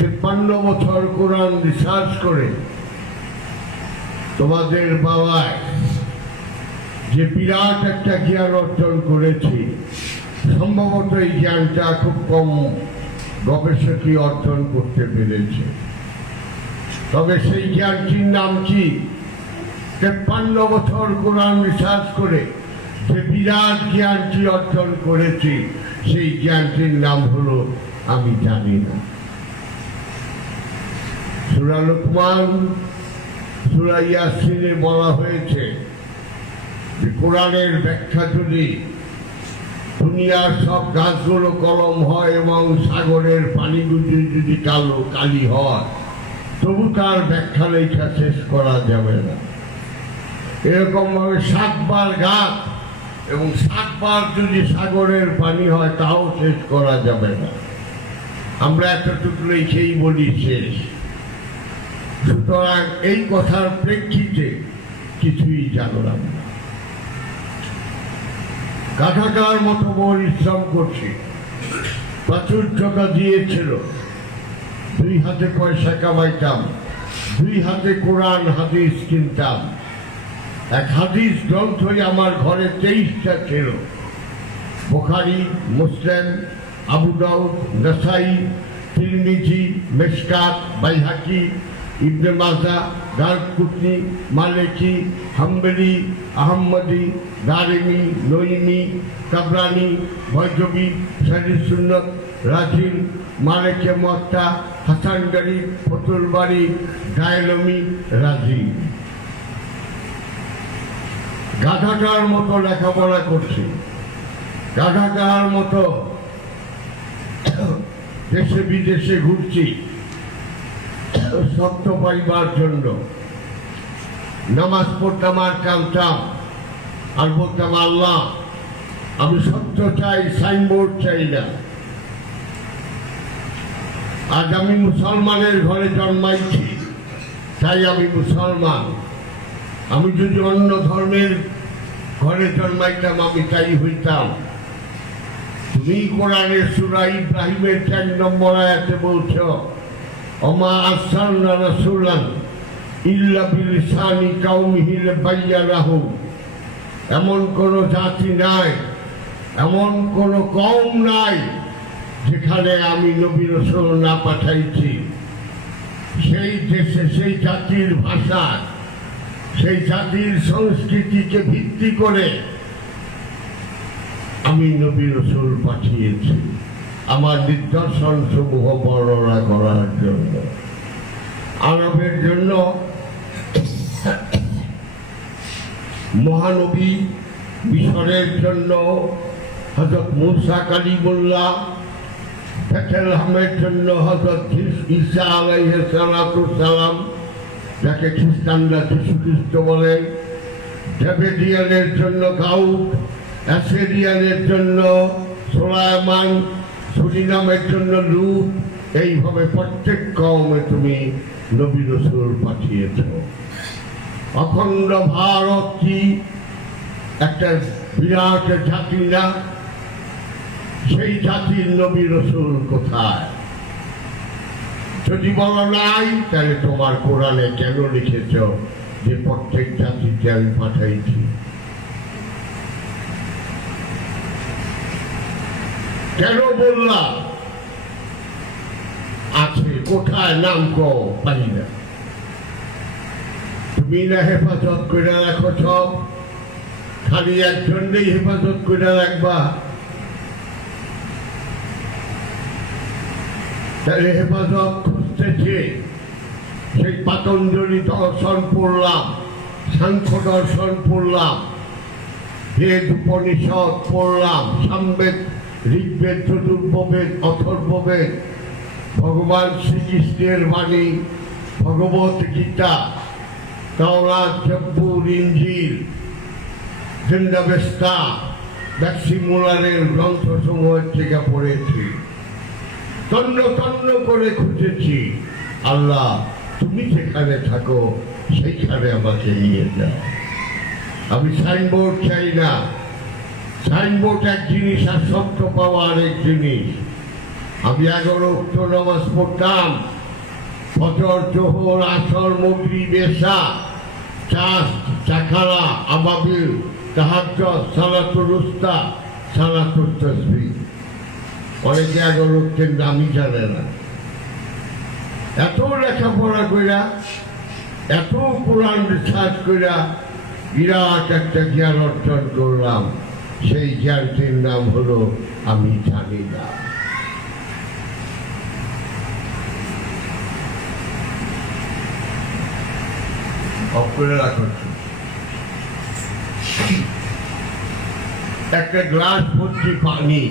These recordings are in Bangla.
53 বছর কোরআন রিসার্চ করে তোমাদের বাবায় যে বিরাট একটা জ্ঞান অর্জন করেছি, সম্ভবত এই জ্ঞানটা খুব কম গবেষকই অর্জন করতে পেরেছে। তবে সেই জ্ঞানটির নাম কি? 53 বছর কোরআন রিসার্চ করে যে বিরাট জ্ঞানটি অর্জন করেছি, সেই জ্ঞানটির নাম হলো আমি জানি না। সূরা লুকমান, সূরা ইয়াসিনে বলা হয়েছে যে কোরআনের ব্যাখ্যা যদি দুনিয়ার সব গাছগুলো কলম হয় এবং সাগরের পানিগুলি যদি কালি হয়, তবু তার ব্যাখ্যা লেখা শেষ করা যাবে না। এরকম ভাবে 7 বার গাছ এবং 7 বার যদি সাগরের পানি হয়, তাও শেষ করা যাবে না। আমরা এতটুকু লিখেই বলি শেষ। সুতরাং এই কথার প্রেক্ষিতে কিছুই জানলাম না। কাঠাকার মতো পরিশ্রম করছি, প্রাচুর্যতা দিয়েছিল, 2 হাতে পয়সা কামাইতাম, 2 হাতে কোরআন হাদিস কিনতাম। এক হাদিস গ্রন্থই আমার ঘরে 23টা ছিল। বুখারী, মুসলিম, আবু দাউদ, নাসাই, তিরমিজি, মিশকাত, বাইহাকি, ইবনে মাজাহ, দারকুতনি, মালিকি, হাম্বলি, আহমদি, দারিমি, নঈমি, তাবরানি, ভৈজবি, শরীফ সুন্নত, রাজিল, মালিকে মুয়াত্তা, হাসান গরীব, ফতুল বারী, দায়লমি, রাজি। গাধাটার মতো লেখাপড়া করছি, গাধাটার মতো দেশে বিদেশে ঘুরছি সত্য পাইবার জন্য। নামাজ পড়তাম আর কাঁদতাম আর বলতাম, আল্লাহ আমি সত্য চাই, সাইনবোর্ড চাই না। আজ আমি মুসলমানের ঘরে জন্মাইছি, তাই আমি মুসলমান। আমি যদি অন্য ধর্মের ঘরে জন্মাইতাম, আমি তাই হইতাম। তুমি কোরআনের সূরা ইব্রাহিমের 4 নম্বর আয়াতে বলছ, ওমা আরসালনা রাসূলান ইল্লা বিলিসানি কাওমিহি লিবায়্যিনাহু। এমন কোন জাতি নাই, এমন কোন কওম নাই যেখানে আমি নবী রাসূল না পাঠাইছি। সেই দেশে, সেই জাতির ভাষা, সেই জাতির সংস্কৃতিকে ভিত্তি করে আমি নবী রাসূল পাঠিয়েছি আমার নিদর্শন সমূহ বর্ণনা করার জন্য। আরবের জন্য মহানবী, মিশরের জন্য হযরত মূসা কালিমুল্লাহ, বেথলেহেমের জন্য হযরত ঈসা আলাইহিস সালাম, যাকে খ্রিস্টানরা যীশু খ্রিস্ট বলে, ডেভিডিয়ানের জন্য গাউদ, অ্যাসিরিয়ানের জন্য সুলাইমান, সুরিনামের জন্য লূত। এইভাবে প্রত্যেক কওমে তুমি নবী রাসূল পাঠিয়েছ। অখণ্ড ভারত কি একটা বিরাট জাতি না? সেই জাতির নবী রাসূল কোথায়? যদি বলো নাই, তাহলে তোমার কোরআনে কেন লিখেছ যে প্রত্যেক জাতিকে আমি পাঠাইছি? কেন বললা আছে? কোথায়? নাম কও, পাই না। তুমি না হেফাজত করে রাখো সব, খালি একজনই হেফাজত করে রাখবা? তাহলে হেফাজত খুঁজতেছে। সেই পাতঞ্জলি দর্শন পড়লাম, সাংখ্য দর্শন পড়লাম, বেদ উপনিষদ পড়লাম, সামবেদ, ঋগ্বেদ, যজুর্বেদ, অথর্ববেদ, ভগবান শ্রীকৃষ্ণের বাণী, ভগবত গীতা, তাওরাত, জব্বুর, ইনজিল, জিন্দাবেস্তা, ব্যাক্সিমুলারের গ্রন্থসমূহের থেকে পড়েছি। তন্ন তন্ন করে খুঁজেছি। আল্লাহ তুমি যেখানে থাকো সেইখানে আমাকে নিয়ে যাও। আমি সাইনবোর্ড চাই না। সাইনবোর্ড এক জিনিস আর সত্য পাওয়া আরেক জিনিস। আমি 11 ওয়াক্ত নামাজ পড়তাম, ফজর, জোহর, আসর, মাগরিব, এশা, চাখারা, আবাবিল, তাহাজ্জুদ, সালাতুল উস্তা, সালাতুত তাসবিহ। অনেকে 11 ওয়াক্তের নামই জানে না। এত লেখাপড়া কইরা, এত কোরআন রিসার্চ কইরা বিরাট একটা জ্ঞান অর্জন করলাম। সেই জ্ঞানটির নাম হলো আমি জানি না। একটা গ্লাস ভর্তি পানি,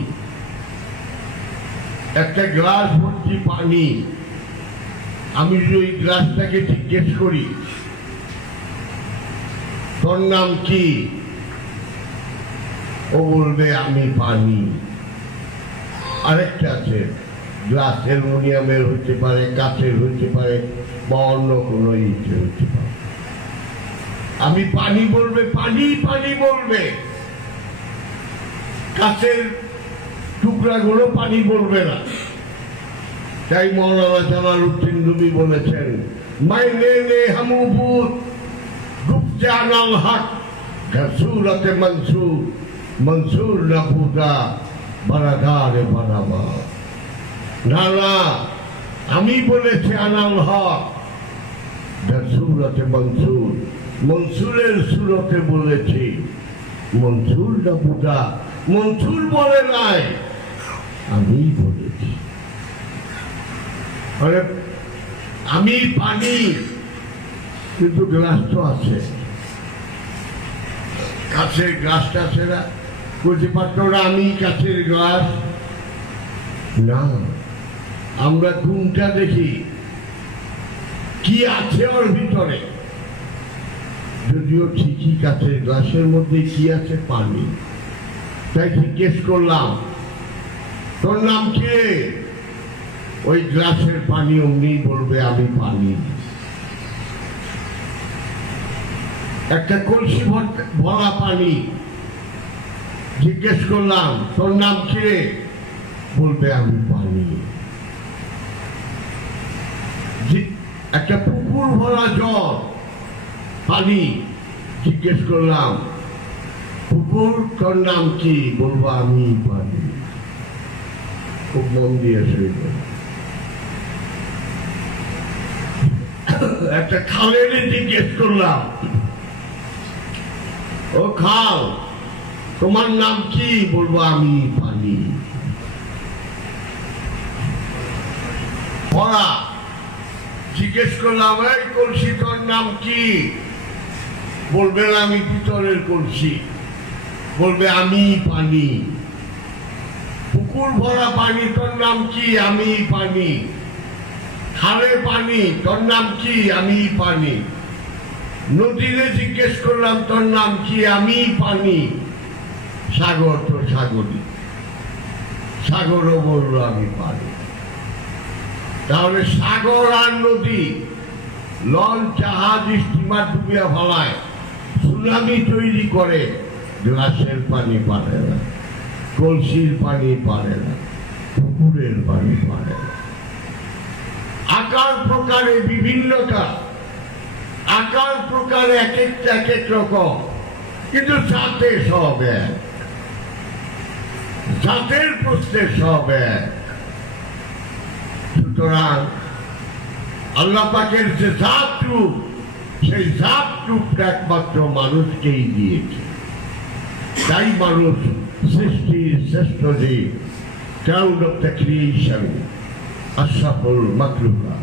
একটা গ্লাস ভর্তি পানি, আমি যদি ওই গ্লাসটাকে জিজ্ঞেস করি তোর নাম কি, ও বলবে আমি পানি। আরেকটা আছে, গ্লাস অ্যালুমিনিয়ামের হতে পারে, কাঁচের হতে পারে, বা অন্য কোনো ইটের হতে পারে। আমি পানি বলবে, পানি পানি বলবে। কাঁচের টুকরাগুলো পানি বলবে না। তাই মৌলানা জালালউদ্দিন রুমি বলেছেন, মাইনে নে হামুবুত গুপ্তানাল হক গাসুরাতে মনসুর মনসুর নাবুদা বারাদারে বানাবা। না না, আমি বলেছি আনাল হক গাসুরাতে মনসুর, মনসুরের সুরতে বলেছি। মনসুর নাবুদা, মনসুর বলে নাই, আমি বলেছি। আমি পানি, কিন্তু গ্লাস তো আছে, কাছের গ্লাসটা আছে না, বুঝতে পারতো না আমি কাছের গ্লাস না। আমরা ঘুমটা দেখি কি আছে ওর ভিতরে, যদিও ঠিকই কাছের গ্লাসের মধ্যে কি আছে, পানি। তাই জিজ্ঞেস করলাম তোর নাম কি, ওই গ্লাসের পানি অমনি বলবে আমি পানি। একটা কলসি ভরা পানি, জিজ্ঞেস করলাম তোর নাম কি, বলবে আমি পানি। একটা পুকুর ভরা জল পানি, জিজ্ঞেস করলাম পুকুর তোর নাম কি, বলবো আমি পানি। খুব মন দিয়ে শুনবে। একটা খালের জিজ্ঞেস করলাম, ও খাল তোমার নাম কি, বলবো আমি পানি। ভরা, জিজ্ঞেস করলাম এই কলসি তোর নাম কি, বলবে আমি পিতলের কলসি, বলবে আমি পানি। পুকুর ভরা পানি তোর নাম কি, আমি পানি। খালে পানি তোর নাম কি, আমি পানি। নদীরে জিজ্ঞেস করলাম তোর নাম কি, আমি পানি। সাগর তো সাগরী, সাগরও বলল আমি পানি। তাহলে সাগর আর নদী, লঞ্চ, জাহাজ, স্টিমার ডুবিয়া ফেলায়, সুনামি তৈরি করে, গ্লাসের পানি পারে না, কলসির পানি পারে না, পুকুরের পানি পারে না। আকার প্রকারে বিভিন্নতা, আকার প্রকারে এক একটা এক এক রকম, কিন্তু জাতে সব এক, জাতের প্রশ্নে সব এক। সুতরাং আল্লাহ পাকের যে জাত রূপ, সেই জাত রূপটা একমাত্র মানুষকেই দিয়েছে। তাই মানুষ সৃষ্টির শ্রেষ্ঠ জীব, ক্রাউন অফ দ্য ক্রিয়েশন, আশরাফুল মাখলুকা।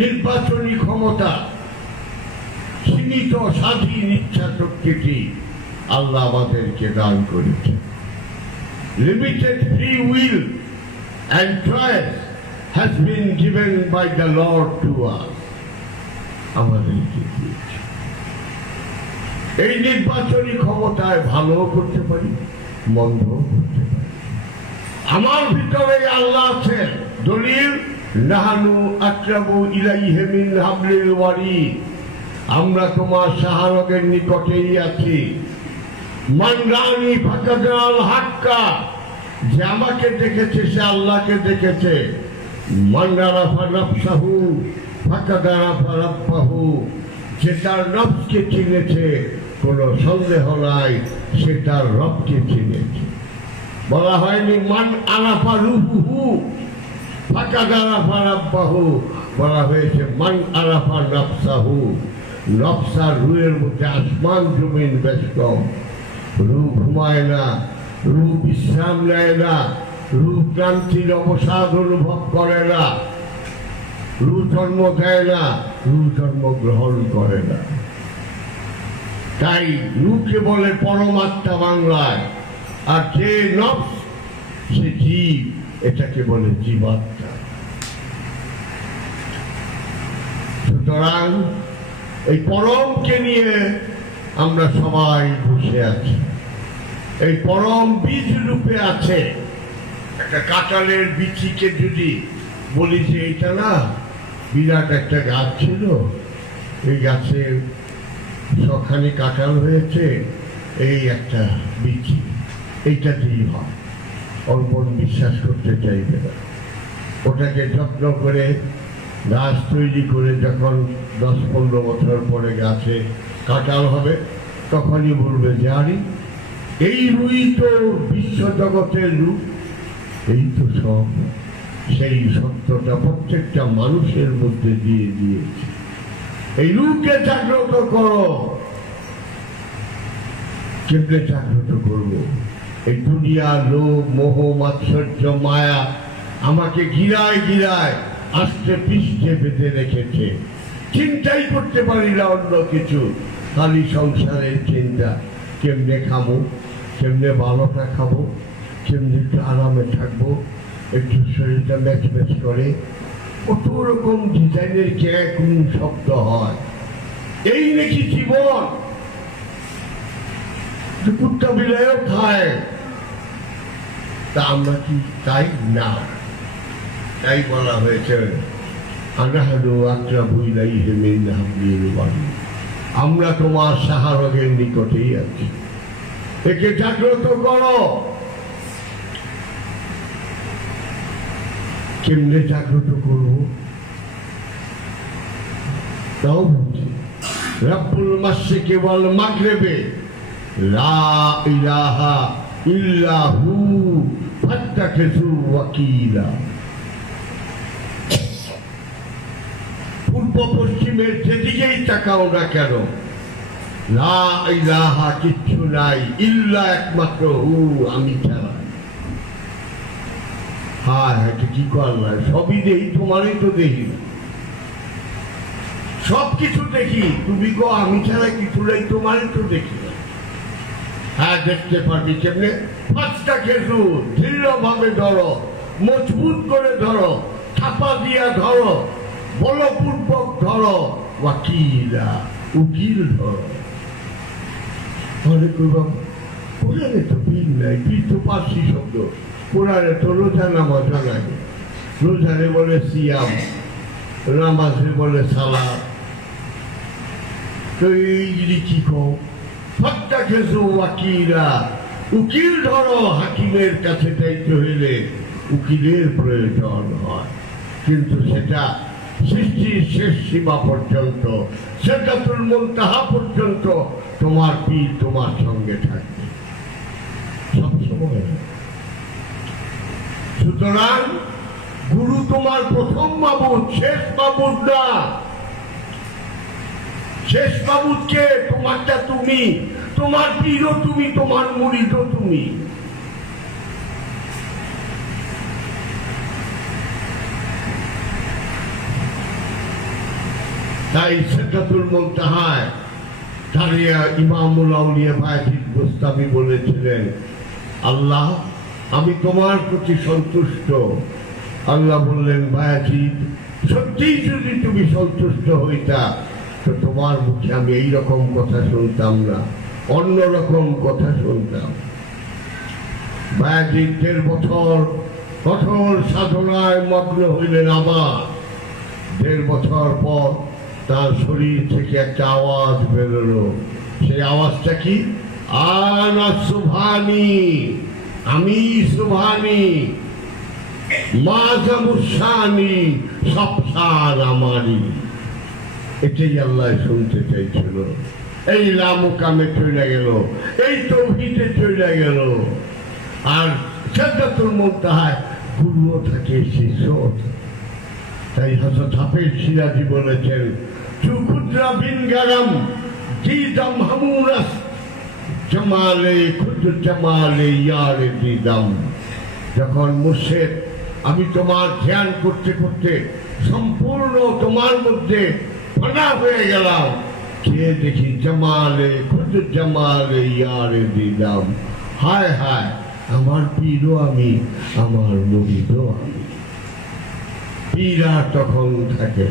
নির্বাচনী ক্ষমতা, সীমিত স্বাধীন ইচ্ছা শক্তিটি আল্লাহ আমাদেরকে দান করেছে। Limited free will and choice has been given by the Lord to us. আমাদেরকে দিয়েছে। এই নির্বাচনী ক্ষমতায় ভালো করতে পারি, মন্দ করতে পারি। আমার ভিতরে আল্লাহ আছেন। দলিল নাহানু আকরাবু ইলাইহি মিন হাবলিল ওয়ারিদ, আমরা তোমার শাহরগের নিকটেই আছি। মান রানি ফাকাদাল হাক্কা যে আমাকে দেখেছে সে আল্লাহকে দেখেছে। মান আরাফা নাফসাহু ফাকাদ আরাফা রাব্বাহু, যে তার নফসকে চিনেছে কোনো সন্দেহ নাই সে তার রবকে চিনেছে। বলা হয়নি মান আরাফা রূহুহু ফাকাদ আরাফা রাব্বাহু, বলা হয়েছে মান আরাফা নাফসাহু। নফস আর রুহের মধ্যে আসমান জমিন ব্যস্ত। রূহ ঘুমায় না, রূহ বিশ্রাম নেয় না, রূহ ক্লান্তির অবসাদ অনুভব করে না, রূহ জন্ম দেয় না, রূহ জন্ম গ্রহণ করে না। তাই রূহকে বলে পরমাত্মা বাংলায়, আর যে নফস সে জীব, এটাকে বলে জীবাত্মা। সুতরাং এই পরমকে নিয়ে আমরা সবাই বসে আছি। এই পরম বীজ রূপে আছে। একটা কাঁঠালের বিচিকে যদি বলি যে এটা না বিরাট একটা গাছ ছিল, এই গাছে সখানি কাঁঠাল হয়েছে, এই একটা বিচি, এইটা দিয়ে হয়, অল্প বিশ্বাস করতে চাইবে না। ওটাকে যত্ন করে গাছ তৈরি করে যখন 10-15 বছর পরে গাছে কাঁঠাল হবে, তখনই বলবে যে আরে এই রুই তো বিশ্ব জগতের রূপ, এই তো সব। সেই সত্যটা প্রত্যেকটা মানুষের মধ্যে দিয়ে দিয়েছে। এই রূপকে জাগ্রত করো। কেমনে জাগ্রত করবো? এই দুনিয়া, লোভ, মোহ, মাৎসর্য, মায়া আমাকে গিরায় গিরায় আস্তে পৃষ্ঠে বেঁধে রেখেছে। চিন্তাই করতে পারি না অন্য কিছু, খালি সংসারের চিন্তা। কেমনে খাবো, কেমনে ভালোটা খাবো, কেমনে একটু আরামে থাকবো, একটু শরীরটা ম্যাচ ম্যাচ করে, কত রকম ডিজাইনের কে কোন শব্দ হয়। এই নাকি জীবন? কুত্তা বিলাইও খায়, তা আমরা কি তাই না? তাই বলা হয়েছে আমরা তোমার সাহারগের নিকটেই আছি। একে জাগ্রত করো। কেমনে জাগ্রত করবো তাও বলছি। রব্বুল মাশরিকি ওয়াল মাগরিবি লা ইলাহা ইল্লাহু ফাত্তাখিযু ওয়াকিলা। পূর্ব পশ্চিমের যেদিকেই তাকাও না কেন, লা ইলাহা কিচ্ছু নাই, ইল্লা একমাত্র হু, আমি ছাড়া। হ্যাঁ এটা কি করলাম? সবই দেখি, তোমারই তো দেখি, সব কিছু দেখি। তুমি গো আমি ছাড়া কিছু নাই, তোমারই তো দেখি না। হ্যাঁ দেখতে পারবি কেমনে? পাঁচটা খেজু দৃঢ়ভাবে ধরো, মজবুত করে ধরো, ছাপা দিয়া ধরো, বলপূর্বক ধরো, ওয়াকিলা উকিল ধরো। কোরআনে তো বীর নাই, বীর তো পার্সি শব্দ। কোরআনে তো রোজা নামাজ লাগে, রোজারে বলে সিয়াম, নামাজে বলে সালাত। তো এই কি কও? সত্তা খেজু ওয়াকিলা, উকিল ধরো। হাকিমের কাছে যাইতে হইলে উকিলের প্রয়োজন হয়, কিন্তু সেটা সৃষ্টির শেষ সীমা পর্যন্ত, সিদরাতুল মুনতাহা পর্যন্ত তোমার পীর তোমার সঙ্গে থাকবে সবসময়। সুতরাং গুরু তোমার প্রথম মাবুদ, শেষ মাবুদ না। শেষ মাবুদকে তোমারটা তুমি, তোমার পীরও তুমি, তোমার মুরিদও তুমি। তাই সিদরাতুল মুনতাহায় দাঁড়িয়ে ইমামুল আউলিয়া বায়জিদ বুস্তামি বলেছিলেন, আল্লাহ আমি তোমার প্রতি সন্তুষ্ট। আল্লাহ বললেন, বায়জিদ সত্যিই যদি তুমি সন্তুষ্ট হইতা তো তোমার মুখে আমি এইরকম কথা শুনতাম না, অন্যরকম কথা শুনতাম। বায়জিদ 1.5 বছর কঠোর সাধনায় মগ্ন হইলেন। আবার 1.5 বছর পর তার শরীর থেকে একটা আওয়াজ বেরোলো। সেই আওয়াজটা কি? আনা সুবহানি, আমি সুবহানি মাজামুসানি, সব সার আমারই। এটাই আল্লাহ শুনতে চাইছিল। এই লামুকামে চলে গেল, এই তৌহিদে চলে গেল। আর সিদরাতুল মুনতাহায় গুরুও থাকে, শিষ্যও থাকে। তাই হযরত হাফেজ সিরাজি বলেছেন, চুকুদ্রা বিন গারাম দিদাম হামুরাস জামালে খুদ জামালে ইয়ারে দিদাম। যখন মুর্শিদ আমি তোমার ধ্যান করতে করতে সম্পূর্ণ তোমার মধ্যে ফানা হয়ে গেলাম, কে দেখি জামালে খুদ জামালে ইয়ারে দিদাম। হায় হায়, আমার পীরও আমি, আমার মুরিদও আমি। পীরা তখন থাকে।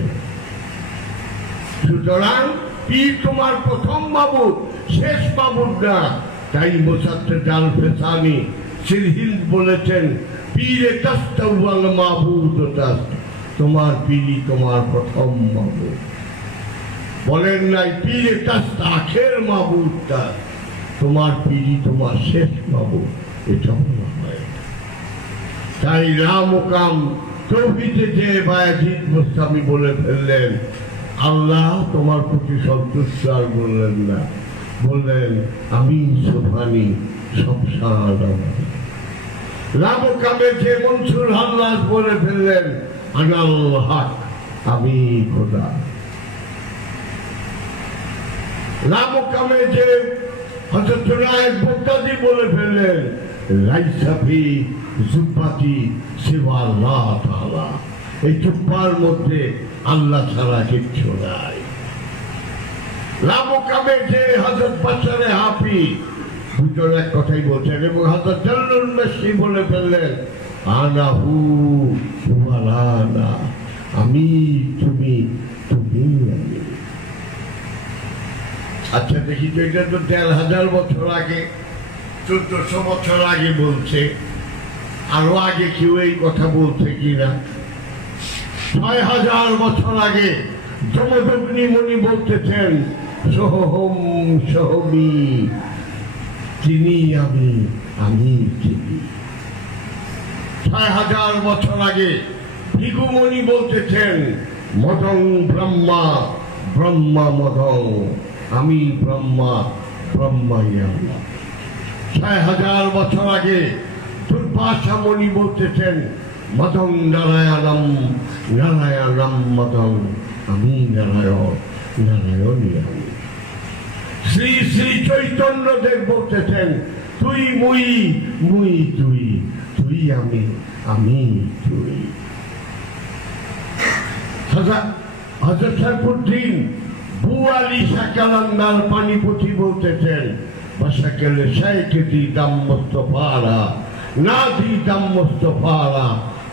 সুতরাং পীর তোমার প্রথম মাবুদ, শেষ মাবুদ না। তাই মুসাদ্দেদ আল ফেসানি সিরহিন্দ বলেছেন, পীরে তাস্তাওয়াল মাবুদ তাস্ত, তোমার পীরই তোমার প্রথম মাবুদ। বলেন নাই পীরে তাস্ত আখের মাবুদ তাস্ত, তোমার পীরই তোমার শেষ মাবুদ। এটা বলা হয়। তাই রামকাম তৌহিদে যে বায়াজিদ মুস্তামি বলে ফেললেন, আল্লাহ তোমার প্রতি সন্তুষ্ট, আর বললেন না, বললেন আমি সুবহানি, সব সার আমারই। লামকামে যে মনসুর হাল্লাজ বলে ফেললেন, আনাল হক, আমি খোদা। লামকামে যে হযরত জুনায়েদ বাগদাদী বলে ফেললেন, লাইসা ফি জুব্বাতি সিওয়া আল্লাহ তাআলা, এই জুব্বার মধ্যে আল্লাহ ছাড়া কিচ্ছু নাই। লামকামে যে হযরত বাশারে হাফি দুজন এক কথাই বলছেন, এবং হযরত জাল্লুল মাসি বলে ফেললেন, আনাহু ওয়ালানা, আমি তুমি, তুমি আমি। আচ্ছা দেখি তো, এটা তো ১,৫০০ বছর আগে, ১৪০০ বছর আগে বলছে। আরো আগে কেউ এই কথা বলছে কিনা? ৬,০০০ বছর আগে যমদগ্নি মুনি বলতেছেন, সোহম সোহমি, তিনি আমি, আমি তিনি। ৬,০০০ বছর আগে ভৃগুমণি বলতেছেন, মদং ব্রহ্মা, ব্রহ্মা মদং, আমি ব্রহ্মা, ব্রহ্মাই আল্লাহ। ৬,০০০ বছর আগে দুর্বাসা মুনি বলতেছেন, মদং নারায়ণম, নারায়ণম মদং, আমি নারায়ণ, নারায়ণই আমি। শ্রী শ্রী চৈতন্য দেব বলতেছেন, তুই মুই, মুই তুই, তুই আমি, আমি তুই। হযরত সাইফুদ্দিন বুয়ালি শাকালান্দার পানিপথি বলতেছেন, বাসাকেলে শাইকে দিদাম মুস্তফারা, না দিদাম মুস্তফারা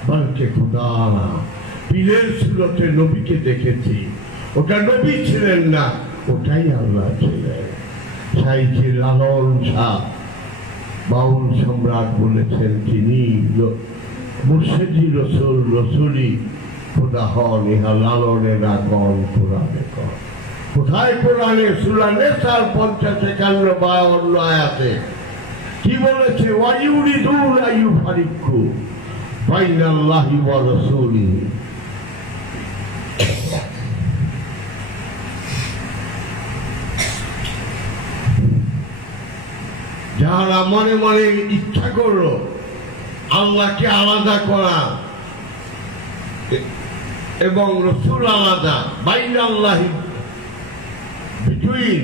বলকে খুদারা। পীরের সুরতে নবীকে দেখেছি, ওটা নবী ছিলেন না, ওটাই আল্লাহ ছিলেন। সাইজি লালন শাহ বাউল সম্রাট বলেছেন, তিনি মুর্শিদি রসুল, রসুলি খোদা হন, ইহা লালনের আগন কোরআনে কন। কোথায় কোরআনে সূরা নিসার ৫০-৫১ আয়াতে কি বলেছে? ওয়ায়ুরিদুনা ইউফারিকু বাইনাল্লাহি ওয়া রাসূলিহি। যারা মনে মনে ইচ্ছা করলো আল্লাহকে আলাদা করা এবং রসুল আলাদা, বাইনাল্লাহি, বিটুইন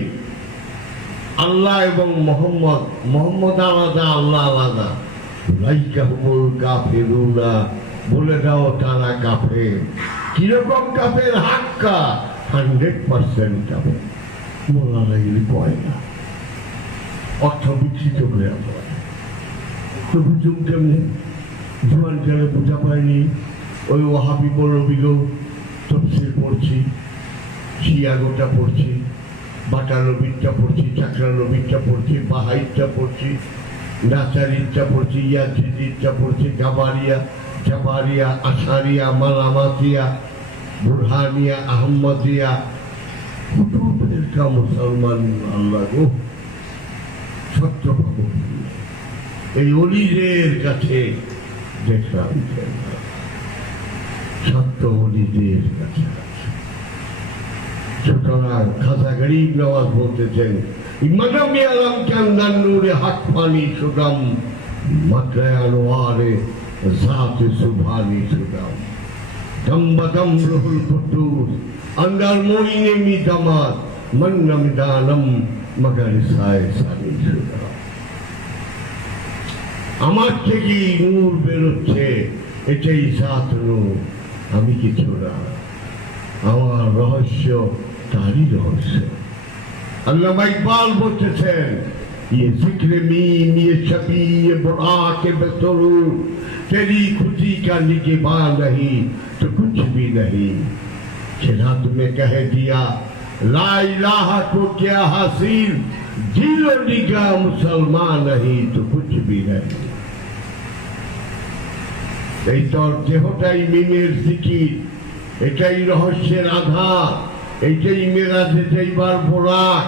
আল্লাহ এবং মোহাম্মদ, মোহাম্মদ আলাদা, আল্লাহ আলাদা, লাইকা হুমুল কাফিরুনা, বলে দাও তারা কাফের। কিরকম কাফের? হাক্কা, 100% কাফের। মোল্লা লাগিলে কয় না, অর্থ বিকৃত হয়ে পড়ে। তো বুঝুন কেমনি? জোয়ান কালে বোঝা পায়নি। ওই ওয়াহাবি মৌলবীগো তফসির পড়ছি, শিয়াগোটা পড়ছি, বাটা নবীরটা পড়ছি, চাকরা নবীরটা পড়ছি, বাহাইরটা পড়ছি, নাচারিরটা পড়ছি, ইয়াজিদিরটা পড়ছি, গাবারিয়া, জাবারিয়া, আশারিয়া, মালামাতিয়া, বুরহানিয়া, আহমদিয়া, মুসলমান। আল্লাহ গো, সত্য পাবো, এই অলিদের কাছে দেখলাম সত্য অলিদের কাছে আছে। সুতরাং খাজা গরিব নওয়াজ বলতেছেন ইমামি আলম কান্দান নূরে হাত পানি সুদাম মাত্রায় আনোয়ারে জাতে সুবহানি সুদাম দম্বদম রুহুল কুদ্দুস আন্দার মরিনে মিদামাত মন্নম দানম মগর সায় সানি সুদাম। আমার থেকে নূর বেরোচ্ছে, এটাই সাত নূর, আমি কিছু না। আমার রহস্য তারই রহস্য। আল্লামা ইকবাল বলতেছেন ये जिक्र मीम ये शबी ये बुराक बसरूर तेरी खुशी का निगहबां नहीं तो कुछ भी नहीं। खिला तुम्हें कह दिया ला इलाहा को क्या हासिल, दिलो निगाह मुसलमान नहीं तो कुछ भी नहीं। এই তোর দেহটাই মিমের জিকির, এটাই রহস্যের আধার, এইটাই মেরাজে যাইবার বোরাক,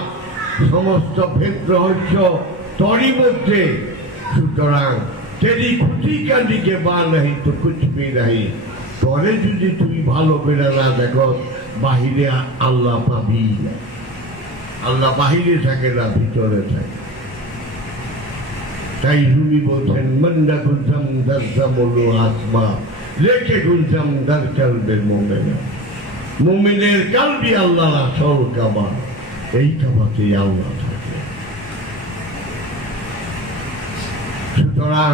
সমস্ত ভেদ রহস্য তোরই মধ্যে। সুতরাং তেরি খুশি কা দিকে বা নাহি তো কুছ ভি নাহি। পরে যদি তুই ভালো করে না দেখো বাহিরে আল্লাহ পাবি না। আল্লাহ বাহিরে থাকে না, ভিতরে থাকে। তাই রুমি বলছেন মন্ডা গুলজাম দরজামুলু আসবা লেকে গুলজাম দর কালবের মোমেনা। মোমেনের কালবি আল্লাহ আসল কাবা, এই কাবাতে আল্লাহ থাকে। সুতরাং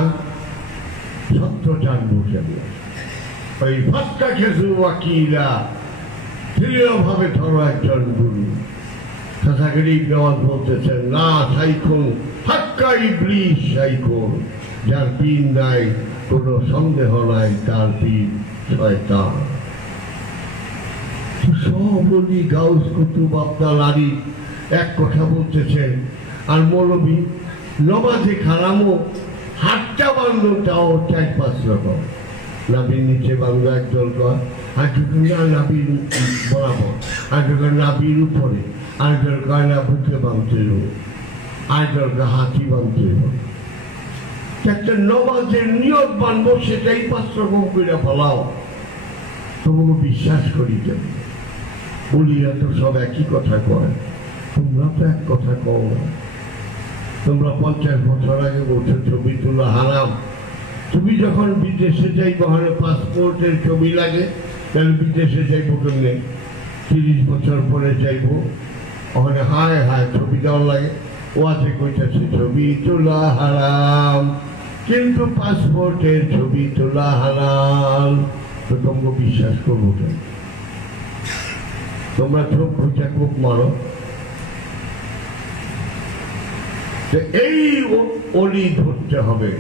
সত্য জানবো কেমন? ওই ফাক্কা খেজু ওয়াকিলা দৃঢ়ভাবে ধরো একজন গুরু। খাজা গরিব নওয়াজ বলতেছেন না সাইকুন হাক্কা ইবলিস সাইকুন, যার পীর নাই কোনো সন্দেহ নাই তার পীর শয়তান। সব অলি গাউস কুতুব আব্দুল আলী এক কথা বলতেছেন। আর মৌলবী নমাজে খারামও হাতটা বান্ধবটাও 4-5 রকম। নাবির নিচে বাংলা একদল কর, আর যখন না নাবির বরাবর, আর যখন নাবির উপরে, আর দরকার না বুকে বাঁধতে হবে, আর দরকার হাতি বাঁধতে হবে। একটা নমাজের নিয়ত বানবো সেটাই 5 রকম করে ফলাও, তবুও বিশ্বাস করি কেন? বলিয়া তো সব একই কথা কয়, তোমরা তো এক কথা কও না। তোমরা 50 বছর আগে বলছো ছবি তোলা হারাম। তুমি যখন বিদেশে যাইব ওখানে পাসপোর্টের ছবি লাগে, তাহলে বিদেশে যাইব কেমনে? 30 বছর পরে যাইব, ওখানে হায় হায় ছবি দেওয়া লাগে। ও আছে কইতাছে ছবি তোলা হারাম, কিন্তু পাসপোর্টের ছবি তোলা হারাম। তো তোমরা বিশ্বাস করবো কেন? তোমরা চোখ খুঁজে খুব মারো। এই অলি ধরতে হবে,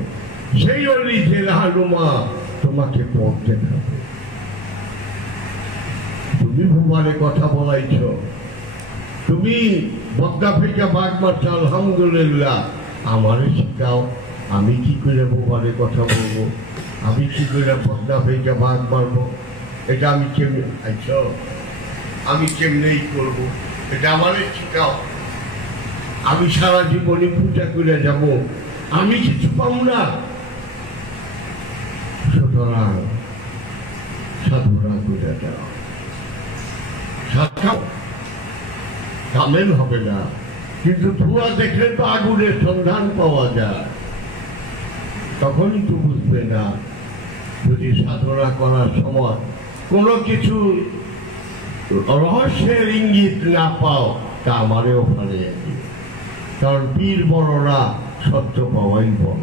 সেই অলি যে রাহনুমা তোমাকে পথ দেখাবে। তুমি ভুমারে কথা বলাইছ, তুমি বদনা ফেকা বাঘ মারছো, আলহামদুলিল্লাহ। আমারে শিখাও, আমি কি করে ভুমারে কথা বলবো, আমি কি করে বদনা ফেকা বাঘ মারবো, এটা আমি কেমনে আইছ, আমি কেমনেই করবো, এটা আমারে শিখাও। আমি সারা জীবনে পূজা করে যাব, আমি কিছু পাবো না। সুতরাং সাধুরা করে যাও, সাক্ষাৎ কামেল হবে না, কিন্তু ধোঁয়া দেখলে তো আগুনের সন্ধান পাওয়া যায়। তখনই তো বুঝবে না যদি সাধনা করার সময় কোনো কিছু রহস্যের ইঙ্গিত না পাও, তা আমারও ভালো। কারণ পীর বড়রা সত্য পাওয়াই বড়।